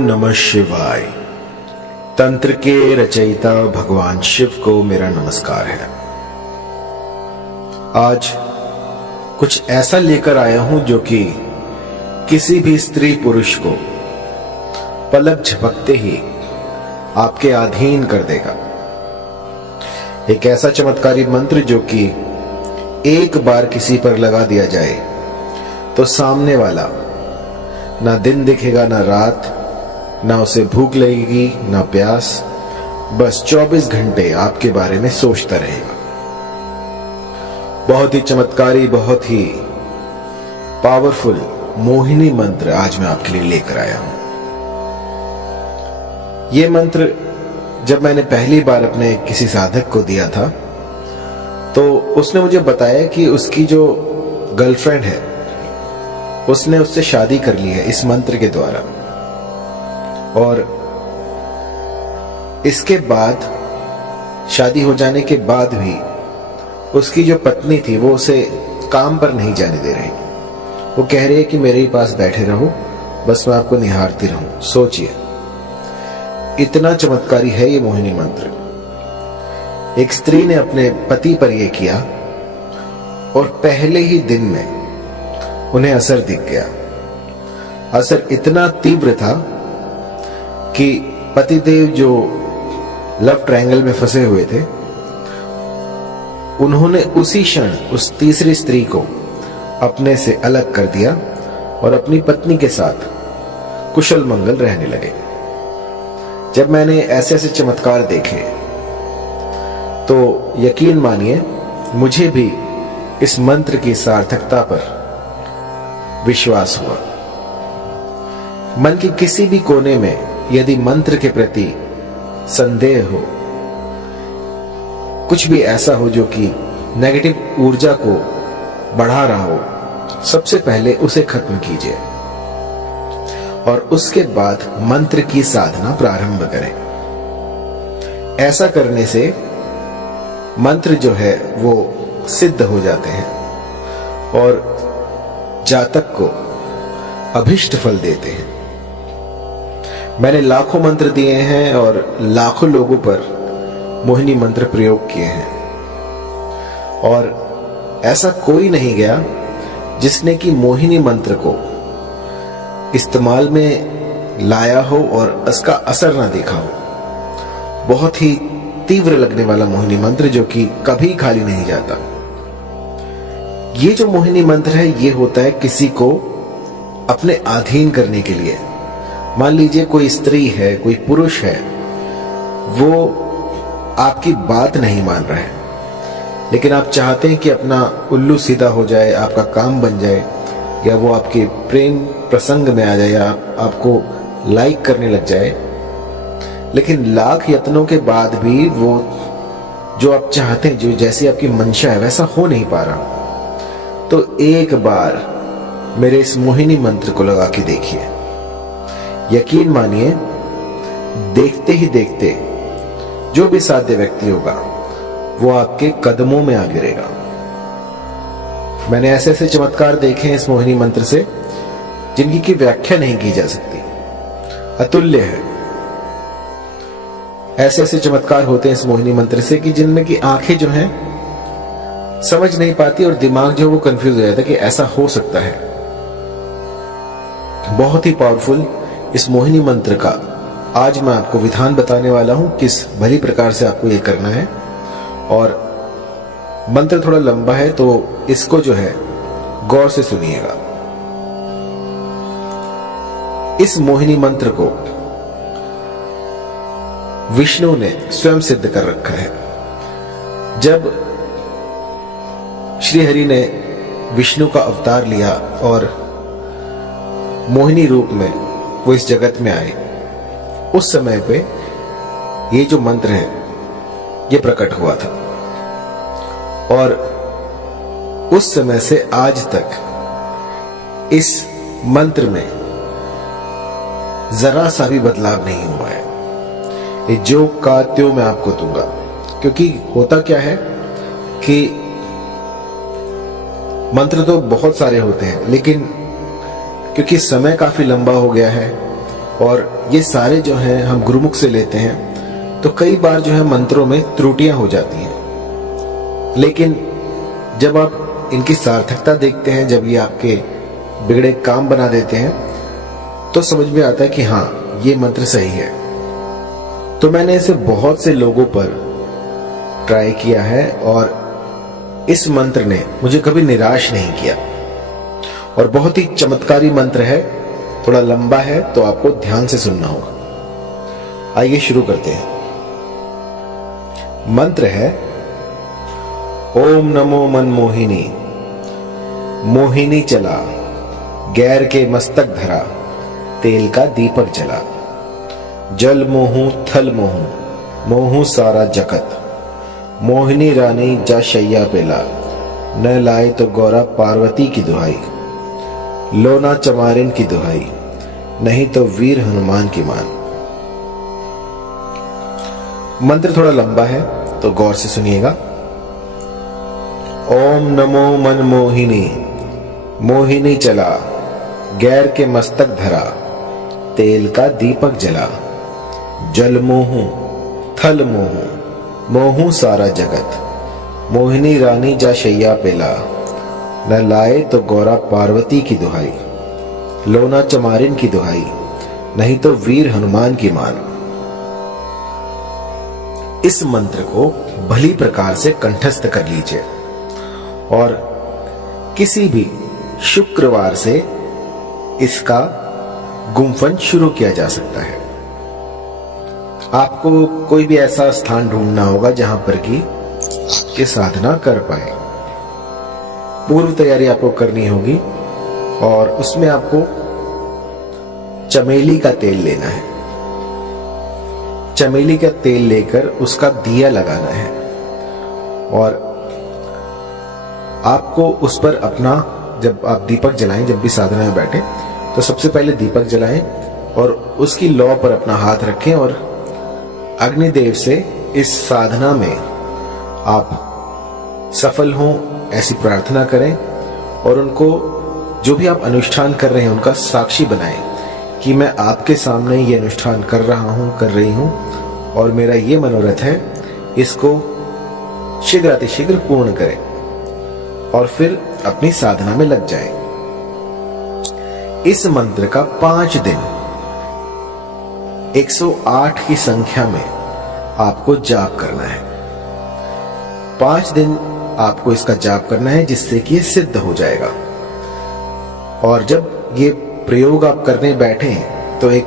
नमः शिवाय। तंत्र के रचयिता भगवान शिव को मेरा नमस्कार है। आज कुछ ऐसा लेकर आया हूं जो कि किसी भी स्त्री पुरुष को पलक झपकते ही आपके अधीन कर देगा। एक ऐसा चमत्कारी मंत्र जो कि एक बार किसी पर लगा दिया जाए तो सामने वाला ना दिन दिखेगा ना रात, ना उसे भूख लगेगी ना प्यास, बस 24 घंटे आपके बारे में सोचता रहेगा। बहुत ही चमत्कारी, बहुत ही पावरफुल मोहिनी मंत्र आज मैं आपके लिए लेकर आया हूं। यह मंत्र जब मैंने पहली बार अपने किसी साधक को दिया था तो उसने मुझे बताया कि उसकी जो गर्लफ्रेंड है उसने उससे शादी कर ली है इस मंत्र के द्वारा, और इसके बाद शादी हो जाने के बाद भी उसकी जो पत्नी थी वो उसे काम पर नहीं जाने दे रही। वो कह रही है कि मेरे ही पास बैठे रहो, बस मैं आपको निहारती रहूं। सोचिए, इतना चमत्कारी है ये मोहिनी मंत्र। एक स्त्री ने अपने पति पर यह किया और पहले ही दिन में उन्हें असर दिख गया। असर इतना तीव्र था कि पतिदेव जो लव ट्रायंगल में फंसे हुए थे, उन्होंने उसी क्षण उस तीसरी स्त्री को अपने से अलग कर दिया और अपनी पत्नी के साथ कुशल मंगल रहने लगे। जब मैंने ऐसे ऐसे चमत्कार देखे तो यकीन मानिए मुझे भी इस मंत्र की सार्थकता पर विश्वास हुआ। मन के किसी भी कोने में यदि मंत्र के प्रति संदेह हो, कुछ भी ऐसा हो जो कि नेगेटिव ऊर्जा को बढ़ा रहा हो, सबसे पहले उसे खत्म कीजिए और उसके बाद मंत्र की साधना प्रारंभ करें। ऐसा करने से मंत्र जो है वो सिद्ध हो जाते हैं और जातक को अभिष्ट फल देते हैं। मैंने लाखों मंत्र दिए हैं और लाखों लोगों पर मोहिनी मंत्र प्रयोग किए हैं, और ऐसा कोई नहीं गया जिसने कि मोहिनी मंत्र को इस्तेमाल में लाया हो और उसका असर ना देखा हो। बहुत ही तीव्र लगने वाला मोहिनी मंत्र जो कि कभी खाली नहीं जाता। ये जो मोहिनी मंत्र है ये होता है किसी को अपने अधीन करने के लिए। मान लीजिए कोई स्त्री है, कोई पुरुष है, वो आपकी बात नहीं मान रहा है, लेकिन आप चाहते हैं कि अपना उल्लू सीधा हो जाए, आपका काम बन जाए, या वो आपके प्रेम प्रसंग में आ जाए, या आपको लाइक करने लग जाए, लेकिन लाख यत्नों के बाद भी वो जो आप चाहते हैं, जो जैसी आपकी मंशा है वैसा हो नहीं पा रहा। तो एक बार मेरे इस मोहिनी मंत्र को लगा के देखिए। यकीन मानिए देखते ही देखते जो भी साध्य व्यक्ति होगा वो आपके कदमों में आ गिरेगा। मैंने ऐसे ऐसे चमत्कार देखे हैं इस मोहिनी मंत्र से जिनकी की व्याख्या नहीं की जा सकती, अतुल्य है। ऐसे ऐसे चमत्कार होते हैं इस मोहिनी मंत्र से कि जिनमें की आंखें जो हैं समझ नहीं पाती और दिमाग जो वो कंफ्यूज हो जाता है कि ऐसा हो सकता है। बहुत ही पावरफुल इस मोहिनी मंत्र का आज मैं आपको विधान बताने वाला हूं, किस भली प्रकार से आपको ये करना है। और मंत्र थोड़ा लंबा है तो इसको जो है गौर से सुनिएगा। इस मोहिनी मंत्र को विष्णु ने स्वयं सिद्ध कर रखा है। जब श्री हरि ने विष्णु का अवतार लिया और मोहिनी रूप में वो इस जगत में आए, उस समय पे ये जो मंत्र है ये प्रकट हुआ था, और उस समय से आज तक इस मंत्र में जरा सा भी बदलाव नहीं हुआ है। ये जो का त्यों मैं आपको दूंगा, क्योंकि होता क्या है कि मंत्र तो बहुत सारे होते हैं, लेकिन क्योंकि समय काफी लंबा हो गया है और ये सारे जो हैं हम गुरुमुख से लेते हैं, तो कई बार जो है मंत्रों में त्रुटियां हो जाती हैं। लेकिन जब आप इनकी सार्थकता देखते हैं, जब ये आपके बिगड़े काम बना देते हैं, तो समझ में आता है कि हाँ, ये मंत्र सही है। तो मैंने इसे बहुत से लोगों पर ट्राई किया है और इस मंत्र ने मुझे कभी निराश नहीं किया और बहुत ही चमत्कारी मंत्र है। थोड़ा लंबा है तो आपको ध्यान से सुनना होगा। आइए शुरू करते हैं। मंत्र है ओम नमो मनमोहिनी, मोहिनी चला, गैर के मस्तक धरा, तेल का दीपक जला, जल मोहू थल मोहू, मोहू सारा जगत, मोहिनी रानी जा शैया पेला, न लाए तो गौरा पार्वती की दुहाई, लोना चमारिन की दुहाई, नहीं तो वीर हनुमान की मान। मंत्र थोड़ा लंबा है तो गौर से सुनिएगा। ओम नमो मनमोहिनी, मोहिनी चला, गैर के मस्तक धरा, तेल का दीपक जला, जल मोहू थल मोहू, मोहू सारा जगत, मोहिनी रानी जा शैया पेला, न लाए तो गौरा पार्वती की दुहाई, लोना चमारिन की दुहाई, नहीं तो वीर हनुमान की मान। इस मंत्र को भली प्रकार से कंठस्थ कर लीजिए और किसी भी शुक्रवार से इसका गुम्फन शुरू किया जा सकता है। आपको कोई भी ऐसा स्थान ढूंढना होगा जहां पर कि ये साधना कर पाए। पूर्व तैयारी आपको करनी होगी और उसमें आपको चमेली का तेल लेना है। चमेली का तेल लेकर उसका दिया लगाना है और आपको उस पर अपना, जब आप दीपक जलाएं, जब भी साधना में बैठे तो सबसे पहले दीपक जलाएं और उसकी लौ पर अपना हाथ रखें और अग्निदेव से इस साधना में आप सफल हों ऐसी प्रार्थना करें और उनको, जो भी आप अनुष्ठान कर रहे हैं, उनका साक्षी बनाएं कि मैं आपके सामने ये अनुष्ठान कर रहा हूं, कर रही हूं और मेरा ये मनोरथ है, इसको शीघ्र अतिशीघ्र पूर्ण करें और फिर अपनी साधना में लग जाएं। इस मंत्र का 5 दिन 108 की संख्या में आपको जाप करना है। 5 दिन आपको इसका जाप करना है, जिससे कि ये सिद्ध हो जाएगा। और जब ये प्रयोग आप करने बैठे तो एक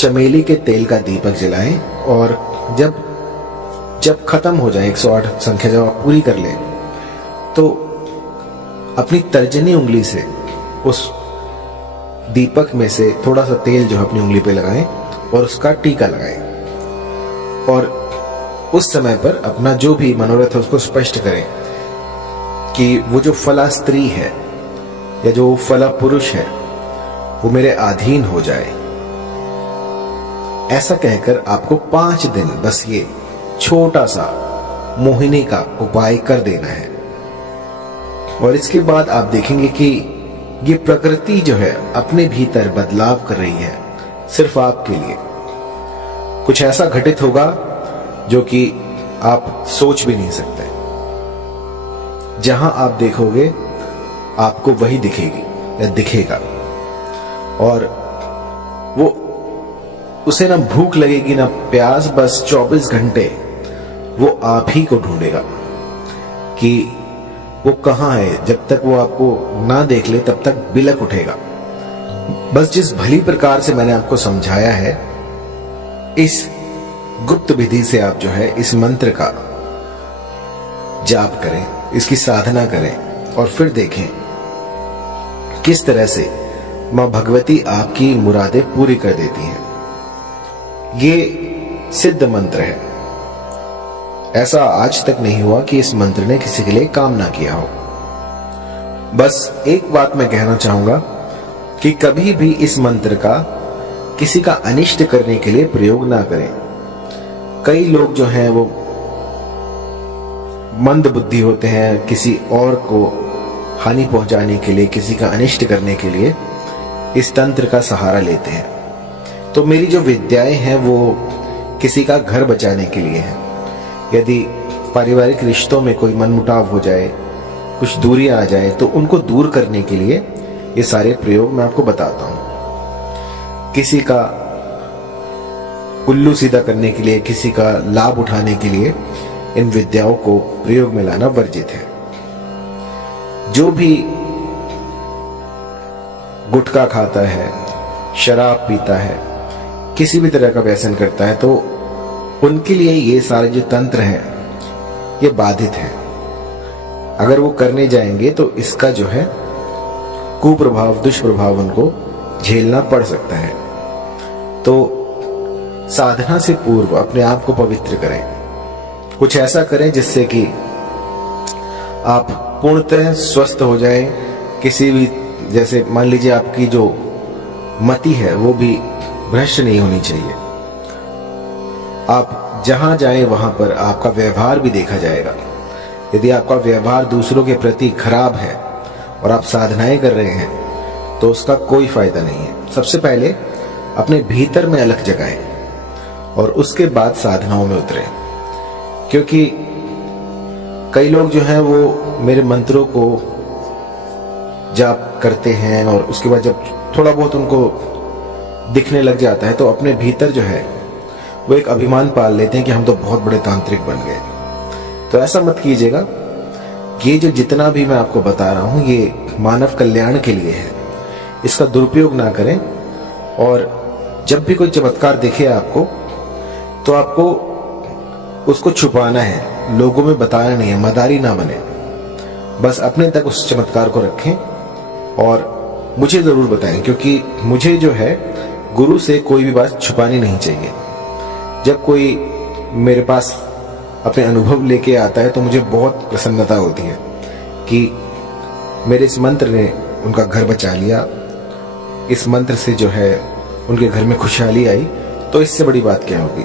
चमेली के तेल का दीपक जलाएं और जब खत्म हो जाए 108 संख्या जब आप पूरी कर लें, तो अपनी तर्जनी उंगली से उस दीपक में से थोड़ा सा तेल जो है अपनी उंगली पे लगाएं और उसका टीका लगाएं और उस समय पर अपना जो भी मनोरथ है उसको स्पष्ट करें कि वो जो फला स्त्री है या जो फला पुरुष है वो मेरे अधीन हो जाए। ऐसा कहकर आपको 5 दिन बस ये छोटा सा मोहिनी का उपाय कर देना है और इसके बाद आप देखेंगे कि ये प्रकृति जो है अपने भीतर बदलाव कर रही है सिर्फ आपके लिए। कुछ ऐसा घटित होगा जो कि आप सोच भी नहीं सकते। जहां आप देखोगे आपको वही दिखेगी या दिखेगा और वो, उसे ना भूख लगेगी ना प्यास, बस 24 घंटे वो आप ही को ढूंढेगा कि वो कहां है। जब तक वो आपको ना देख ले तब तक बिलक उठेगा। बस जिस भली प्रकार से मैंने आपको समझाया है, इस गुप्त विधि से आप जो है इस मंत्र का जाप करें, इसकी साधना करें और फिर देखें किस तरह से मां भगवती आपकी मुरादें पूरी कर देती हैं। ये सिद्ध मंत्र है। ऐसा आज तक नहीं हुआ कि इस मंत्र ने किसी के लिए काम ना किया हो। बस एक बात मैं कहना चाहूंगा कि कभी भी इस मंत्र का किसी का अनिष्ट करने के लिए प्रयोग ना करें। कई लोग जो हैं वो मंद बुद्धि होते हैं, किसी और को हानि पहुंचाने के लिए, किसी का अनिष्ट करने के लिए इस तंत्र का सहारा लेते हैं। तो मेरी जो विद्याएं हैं वो किसी का घर बचाने के लिए है। यदि पारिवारिक रिश्तों में कोई मनमुटाव हो जाए, कुछ दूरियां आ जाए, तो उनको दूर करने के लिए ये सारे प्रयोग मैं आपको बताता हूं। किसी का उल्लू सीधा करने के लिए, किसी का लाभ उठाने के लिए इन विद्याओं को प्रयोग में लाना वर्जित है। जो भी गुटखा खाता है, शराब पीता है, किसी भी तरह का व्यसन करता है, तो उनके लिए ये सारे जो तंत्र हैं ये बाधित है। अगर वो करने जाएंगे तो इसका जो है कुप्रभाव, दुष्प्रभाव उनको झेलना पड़ सकता है। तो साधना से पूर्व अपने आप को पवित्र करें। कुछ ऐसा करें जिससे कि आप पूर्णतः स्वस्थ हो जाए। किसी भी, जैसे मान लीजिए आपकी जो मति है वो भी भ्रष्ट नहीं होनी चाहिए। आप जहां जाएं वहां पर आपका व्यवहार भी देखा जाएगा। यदि आपका व्यवहार दूसरों के प्रति खराब है और आप साधनाएं कर रहे हैं तो उसका कोई फायदा नहीं है। सबसे पहले अपने भीतर में अलख जगाएं और उसके बाद साधनाओं में उतरें। क्योंकि कई लोग जो हैं वो मेरे मंत्रों को जाप करते हैं और उसके बाद जब थोड़ा बहुत उनको दिखने लग जाता है तो अपने भीतर जो है वो एक अभिमान पाल लेते हैं कि हम तो बहुत बड़े तांत्रिक बन गए। तो ऐसा मत कीजिएगा। ये जो जितना भी मैं आपको बता रहा हूं ये मानव कल्याण के लिए है। इसका दुरुपयोग ना करें। और जब भी कोई चमत्कार दिखे आपको तो आपको उसको छुपाना है, लोगों में बताना नहीं है। मदारी ना बने, बस अपने तक उस चमत्कार को रखें और मुझे जरूर बताएं। क्योंकि मुझे जो है गुरु से कोई भी बात छुपानी नहीं चाहिए। जब कोई मेरे पास अपने अनुभव लेके आता है तो मुझे बहुत प्रसन्नता होती है कि मेरे इस मंत्र ने उनका घर बचा लिया, इस मंत्र से जो है उनके घर में खुशहाली आई। तो इससे बड़ी बात क्या होगी।